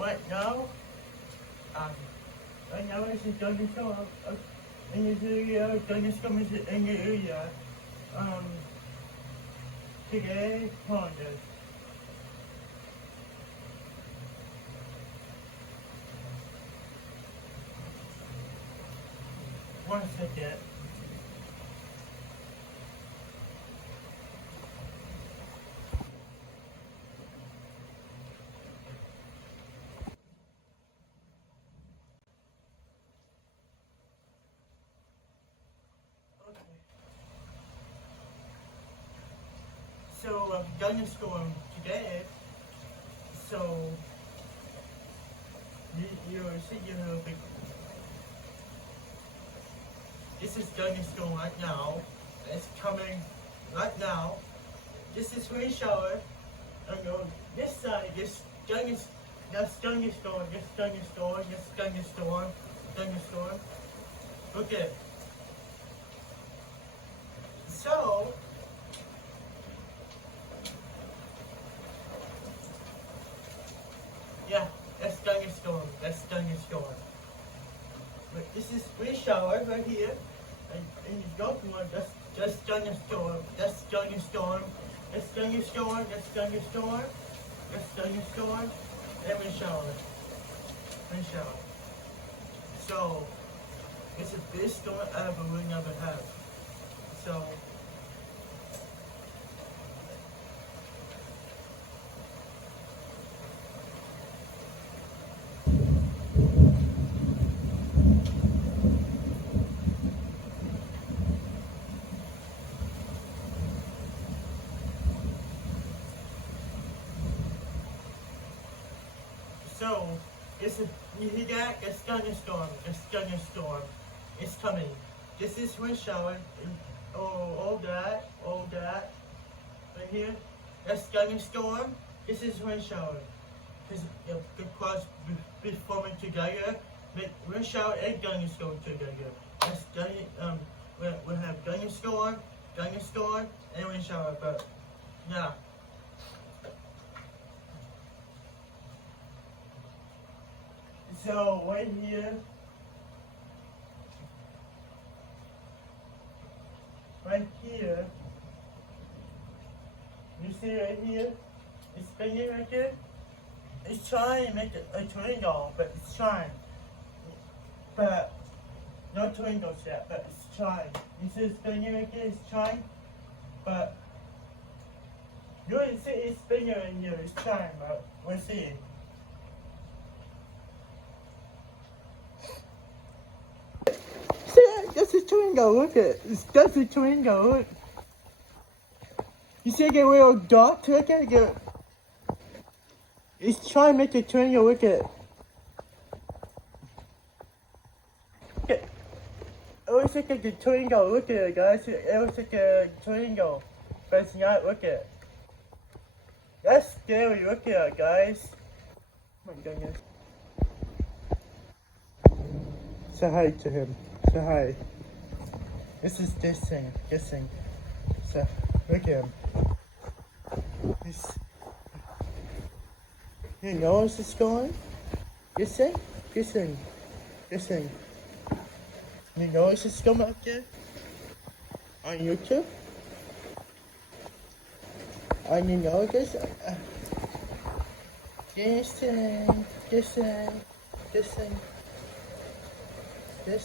right now, um, right now it's a thunderstorm in this area. Thunderstorm is in the area. Um, today, Honda. One second. So, thunderstorm today. So, you see, this is thunderstorm right now. It's coming right now. This is rain shower. And on this side, this thunderstorm, thunderstorm. Okay. So, yeah, that's thunderstorm. But this is rain shower right here. And you don't want that's thunderstorm, that's thunderstorm, that's thunderstorm, that's thunderstorm, that's thunderstorm, and rain shower. Rain shower. So, it's the biggest storm ever we never have. So, this is, you hear that? That's thunderstorm, it's coming. This is rain shower, and all that, right here, that's thunderstorm, this is rain shower. Because be forming together, make rain shower and thunderstorm together. That's we have thunderstorm, and rain shower, but, yeah. So right here, you see right here, it's spinning right there. It's trying to make a tornado, but it's trying. But no tornadoes yet, but it's trying. You see it's spinning right there, it's trying, but you can see it's spinning right here, it's trying, but we'll see. That's a tornado, look at it. That's a tornado, look. You see the little dot, look at it. It's trying to make a tornado, look at it. It looks like a tornado, look at it guys. It looks like a tornado, but it's not, look at it. That's scary, look at it guys. Oh my goodness. Say hi to him. Say hi. This is this thing. So, look at him. You know where this is going? This thing. You know this is coming up there? On YouTube? And you know this? This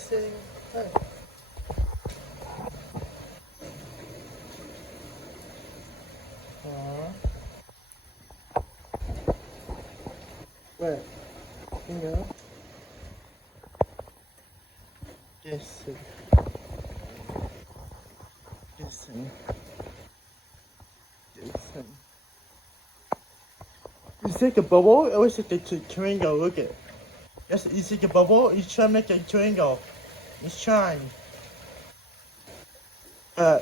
thing. Hey. What? You know? This thing. It's like a bubble. It looks like a triangle. Look at it. Yes, it's like a bubble. It's trying to make a triangle. It's trying. Yeah.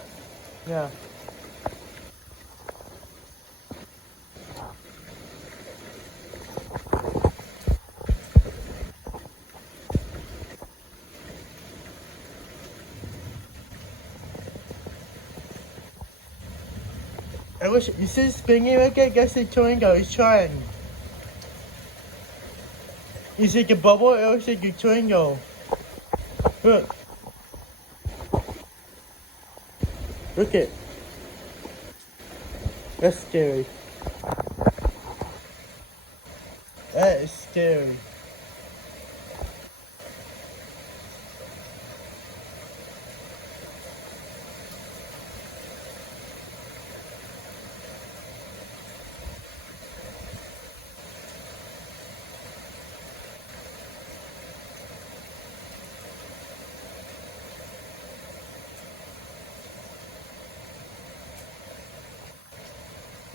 I wish you see spinning right there. Guess the triangle is trying. Is it a bubble or is it a triangle? Look. Look it. That's scary. That is scary.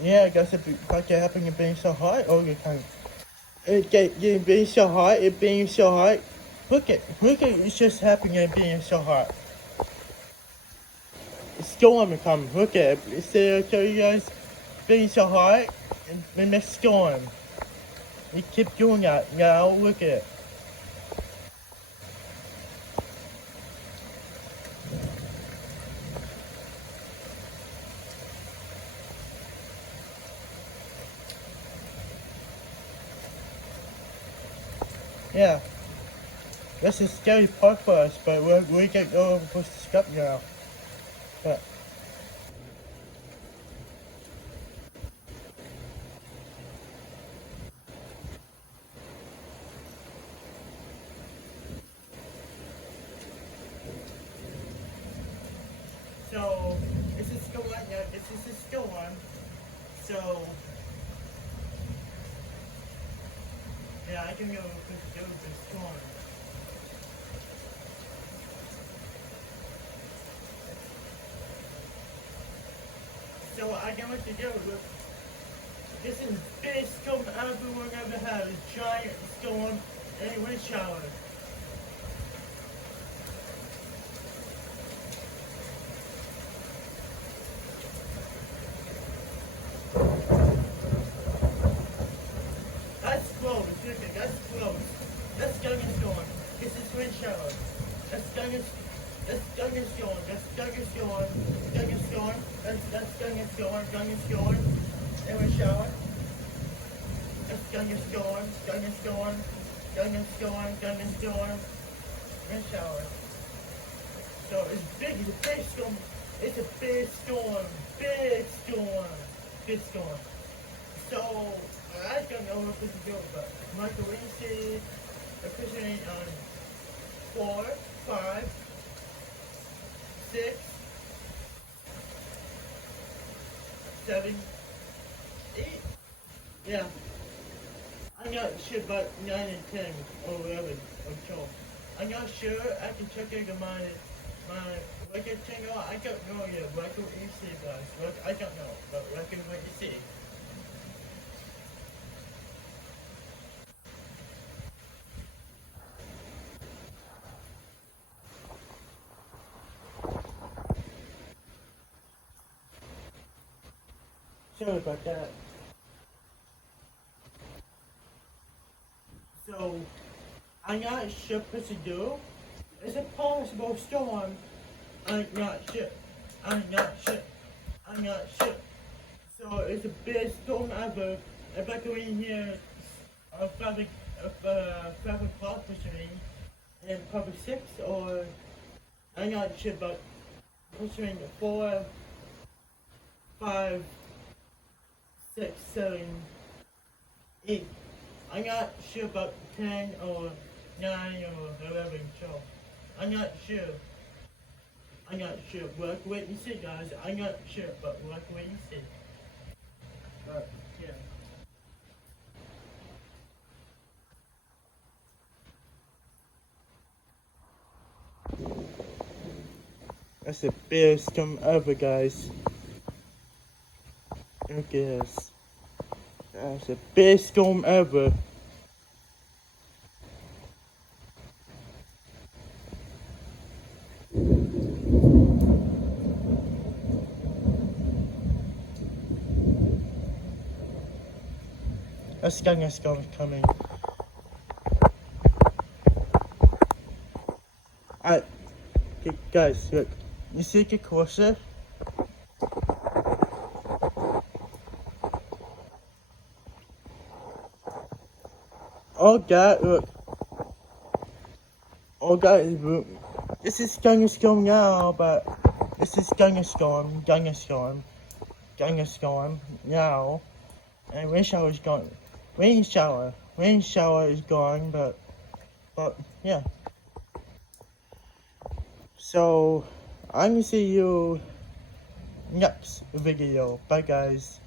Yeah, I guess it happening it being so hot all the time. It being so hot, it being so hot. Look at, it's just happening it being so hot. It's storm coming, look at it. It's there, tell you guys, being so hot, and the storm. We keep doing that, now look at it. Yeah, this is a scary part for us, but we can go over push the step now. But so this is still one. Yeah, this is still one. So yeah, I can go push the storm. So I know what to do. Look, this is the biggest storm everyone ever had. A giant storm and a wind shower. That's close. Look at that's close. That's Thunderstorm. This is wind shower. That's Thunderstorm. That's Thunderstorm. That's Thunderstorm. Thunderstorm. That's Thunderstorm. Thunderstorm. And wind shower. That's Thunderstorm. Thunderstorm. Thunderstorm. Thunderstorm. Wind shower. So it's big. It's a big storm. It's a big storm. Big storm. Big storm. So I don't know what this is doing, but Michael, when you see a person on 4, 5, 6, 7, 8, yeah. I'm not sure about 9 and 10 or 11 or 12. I'm not sure. I can check it on my record channel. I don't know yet. Michael, what you see, guys. I don't know, but record what you see. Sorry about that. So, I'm not sure what to do. It's a possible storm. I'm not sure. I'm not sure. I'm not sure. So, it's the biggest storm ever. If I go in here, 5 o'clock pushing, and probably 6, or I'm not sure, but pushing 4, 5, 6, 7, 8. I'm not sure about 10 or 9 or 11, so I'm not sure. I'm not sure. We'll have to wait and see, guys. I'm not sure, but we'll have to wait and see. But, yeah. That's the biggest storm ever, guys. Look at this. That's the biggest storm ever. A thunderstorm coming. Okay, guys, look. You see the cursor? all that, look, all that is, this is thunderstorm now, but this is thunderstorm now, and rain shower is gone. Rain shower is gone, but yeah. So I'm gonna see you next video. Bye guys.